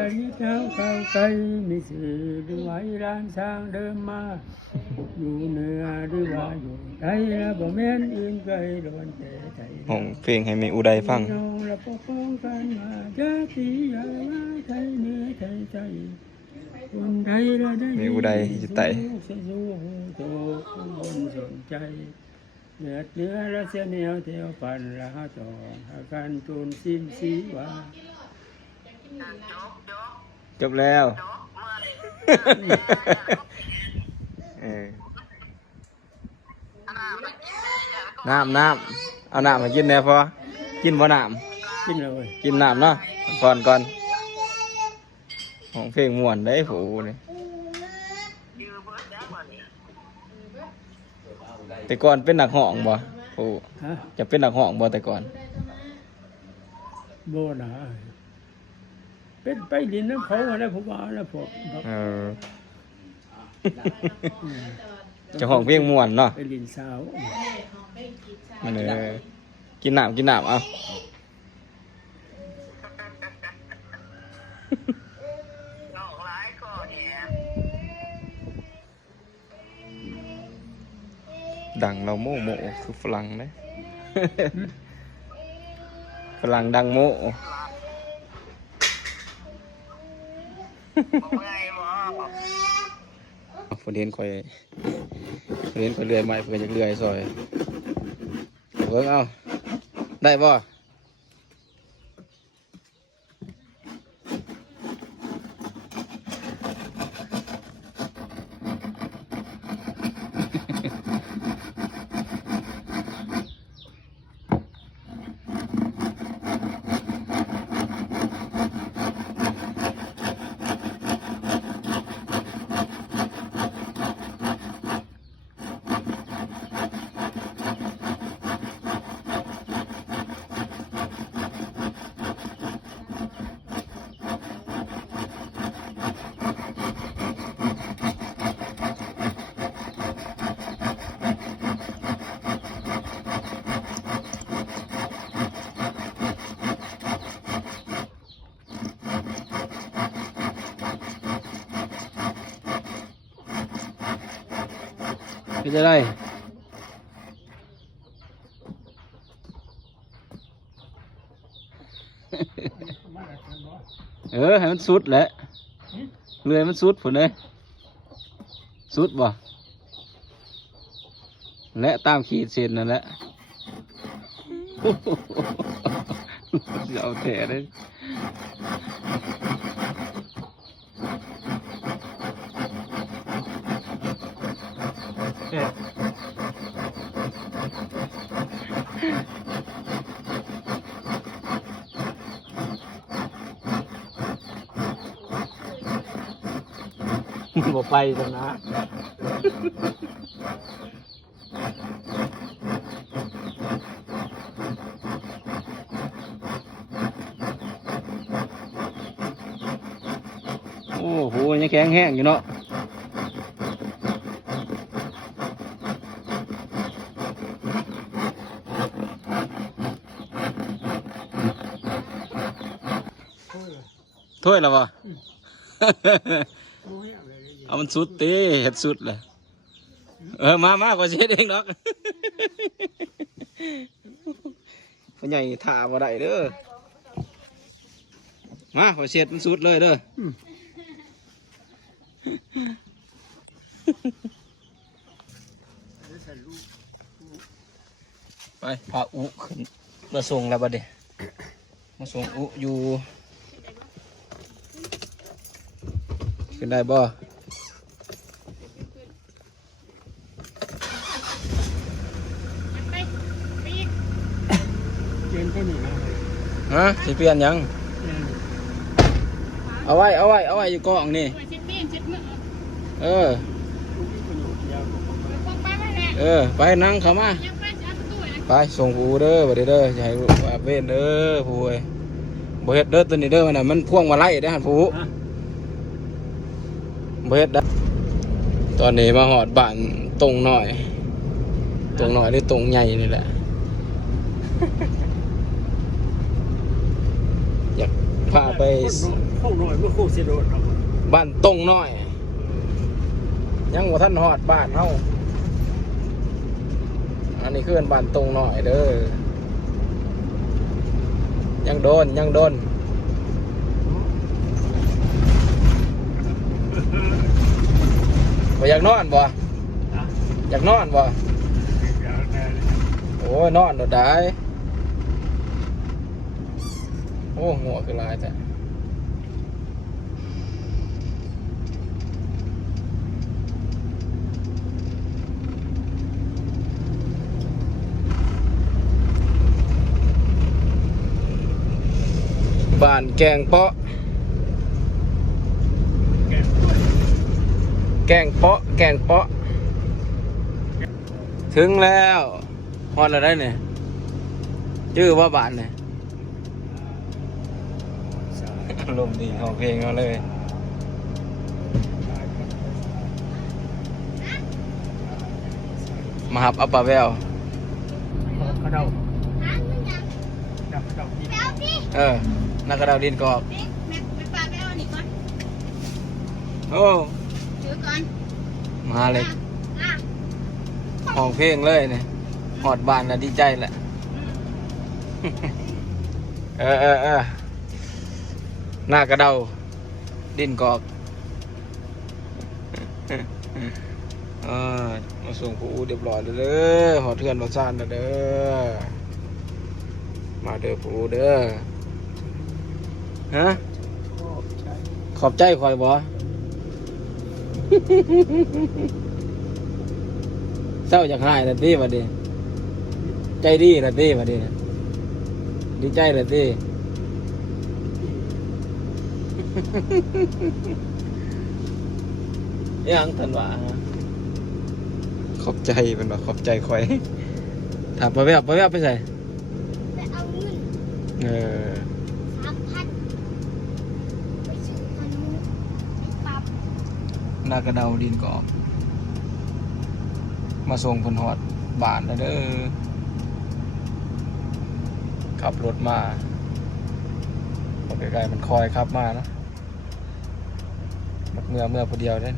ละนิดเท้าเข้าไกลมีสื่อหรือไว้ร้านสร้างเดิมมาอยู่เหนือหรือว่าอยู่ไทยละบ่แม่นอื่นไกลโดนแต่ไทย ห้องเพลงให้แม่อุไดฟัง น้องละปกป้องกันมาจะตียาว่าไทยเหนือไทยใจคนไทยละได้ แม่อุไดอยู่ใต้ สู้โตบนสนใจเนื้อเนื้อละเสียเหนียวเที่ยวปันละต่อหากันจูนสิ้นสีว่า จบแล้วเออน้ำเอาน้ำมากินแน่พอกินบ่น้ำ กินเลย กินน้ำเนาะก่อนของเพลงม่วนได้ผูนี่แต่ก่อนเป็นนักห้องบ่ผู ฮะ จะเป็นนักห้องบ่แต่ก่อน โบนะเป็นไปดินน้ำเขาอะไรผมว่าแล้วผม เออเจะห้องเพลงม่วนเนาะ ไปดินสาว มันกินน้ำเอาดังเราโม่คือฝรั่งนะ ฝรั่งดังโม่ฝนเห็นคอยเลื่อยไม้เพื่อนจะเลื่อยซอยเบิ่งเอาได้บ่เป็นจะได้ให้มันสุดแหละเลื่อยมันสุดผลเลยสุดบ่และตามขีดเส้นนั่นแหละเอาแถเลยบอกไปตรงนะโอ้โหยังแข็งแห้งอยู่เนาะถ้วยแล้วบ่เอามันสุดตีเห็ดสุดเลยมาก็เช็ดเองดอกพ่อใหญ่ถ่าบ่ได้เด้อมาขอเช็ดมันสุดเลยเด้อไปพาอุขึ้นมาส่งแล้วบัดเดี๋ยวมาส่งอุอยู่ขึ้นได้บ่เย็นแค่นี้นะ ฮะสิเปลี่ยนยังเอาไว้อยู่กล่องนี่ไปนั่งเข้ามาไปส่งผู้เด้อบัดเด้ออย่าให้เว้นเด้อผู้เอ้ยบ่เฮ็ดเด้อตัวนี้เด้อมันพ่วงมาไล่เด้อหั่นผู้บ่เฮ็ดได้ตอนนี้มาหอดบ้านตรงหน่อยหรือตรงใหญ่นี่แหละอยาก พาไป เข้าหน่อยเมื่อโคเสโดดครับ บ้านตงน้อย ยังว่าท่านฮอดบ้านเฮาอันนี้คือบ้านตงน้อยเด้อยังโดนบ่อยากนอนบ่อยากนอนบ่โอ้ยนอนโดดได้โอ้หัวคือลายจ้ะบ้านแกงเปาะถึงแล้วฮอดแล้วได้เนี่ยชื่อว่าบ้านเนี่ยลมดีห้องเพลงเอาเลยมาหับอัปปะแวว กระเดาดับกระเดาที่ นักกระดาวดินกรอบโอ้มาเลยห้องเพลงเลยเนี่ยหอดบานนะดีใจแหละหน้ากระเดาดินกอกมาส่งผู้เรียบร้อยเลยเด้อหอดเทือนมาซ่านเด้อมาเด้อผู้เด้อฮะขอบใจคอยบ่เศร้าจากหายแต่ตีมาดิใจดีแต่ตีมาดิดีใจแต่ตียังทันว่าขอบใจเป็นว่าขอบใจคอยถามไปแวบไปใส่ไปเอาเงิน3,000ไปซื้อขนมไปปั๊บ หน้ากระเดาดินกรอบมาส่งคนหอดบ้านแล้วเด้อขับรถมาพอไกลๆมันคอยขับมาเนาะเมื่อผู้เดียวได้